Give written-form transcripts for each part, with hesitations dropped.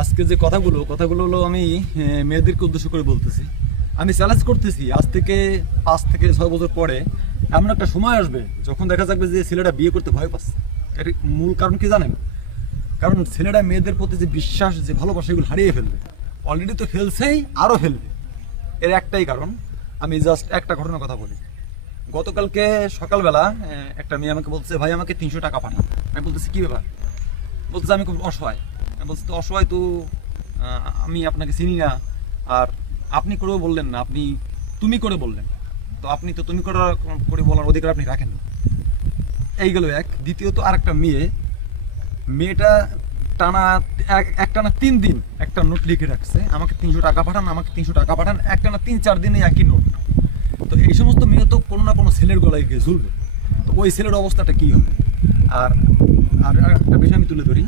আজকে যে কথাগুলো হলো আমি মেয়েদেরকে উদ্দেশ্য করে বলতেছি। আমি চ্যালেঞ্জ করতেছি আজ থেকে 5 থেকে 6 বছর পরে এমন একটা সময় আসবে যখন দেখা যাবে যে ছেলেটা বিয়ে করতে ভয় পাচ্ছে। এর মূল কারণ কি জানেন? কারণ ছেলেটা মেয়েদের প্রতি যে বিশ্বাস, যে ভালোবাসা, এগুলো হারিয়ে ফেলবে। অলরেডি তো ফেলছেই, আরও ফেলবে। এর একটাই কারণ। আমি জাস্ট একটা ঘটনার কথা বলি। গতকালকে সকালবেলা একটা মেয়ে আমাকে বলছে, ভাই আমাকে 300 টাকা পাঠান। আমি বলতেছি কি ব্যাপার? বলতেছে আমি খুব অসহায়। আমি বলছি তো অসহায় তো আমি আপনাকে চিনি না, আর আপনি করেও বললেন না, আপনি তুমি করে বললেন। তো আপনি তো তুমি করে বলার অধিকার আপনি রাখেন না। এই গেল এক। দ্বিতীয়ত আরেকটা মেয়েটা একটানা 3 দিন একটা নোট লিখে রাখছে, আমাকে 300 টাকা পাঠান, আমাকে 300 টাকা পাঠান। একটানা 3-4 দিনে একই নোট। তো এই সমস্ত মেয়ে তো কোনো না কোনো ছেলের গলায় গিয়ে ঝুলবে। তো ওই ছেলের অবস্থাটা কী হবে? আর আর একটা বিষয় আমি তুলে ধরি।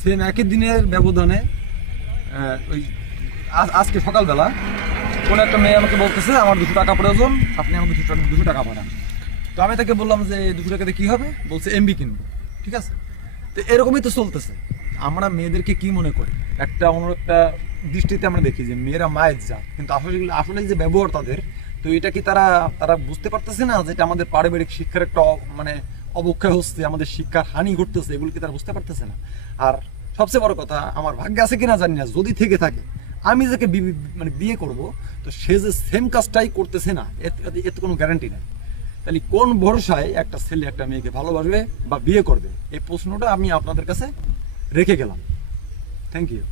সেম একই দিনের ব্যবধানে ওই আজকে সকালবেলা কোনো একটা মেয়ে আমাকে বলতেছে আমার 200 টাকা প্রয়োজন, আপনি আমাকে 200 টাকা পাঠান। তো আমি তাকে বললাম যে 200 টাকাতে কী হবে? বলছে এমবি কিনবো। ঠিক আছে, তো এরকমই তো চলতেছে। আমরা মেয়েদেরকে কি মনে করি? অন্য একটা দৃষ্টিতে আমরা দেখি যে মেয়েরা মায়ের জাত, কিন্তু আসলে যে ব্যবহার তাদের, তো এটা কি তারা বুঝতে পারতেছে না যে এটা আমাদের পারিবারিক শিক্ষার একটা মানে অবক্ষয় হচ্ছে, আমাদের শিক্ষার হানি ঘটতেছে, এগুলো কি তারা বুঝতে পারতেছে না? আর সবচেয়ে বড় কথা, আমার ভাগ্যে আছে কিনা জানি না, যদি থেকে থাকে আমি যাকে মানে বিয়ে করব, তো সে যে সেম কাজটাই করতেছে না, এতে কোনো গ্যারান্টি নেই। তাহলে কোন ভরসায় একটা ছেলে একটা মেয়েকে ভালোবাসবে বা বিয়ে করবে? এই প্রশ্নটা আমি আপনাদের কাছে রেখে গেলাম। Thank you.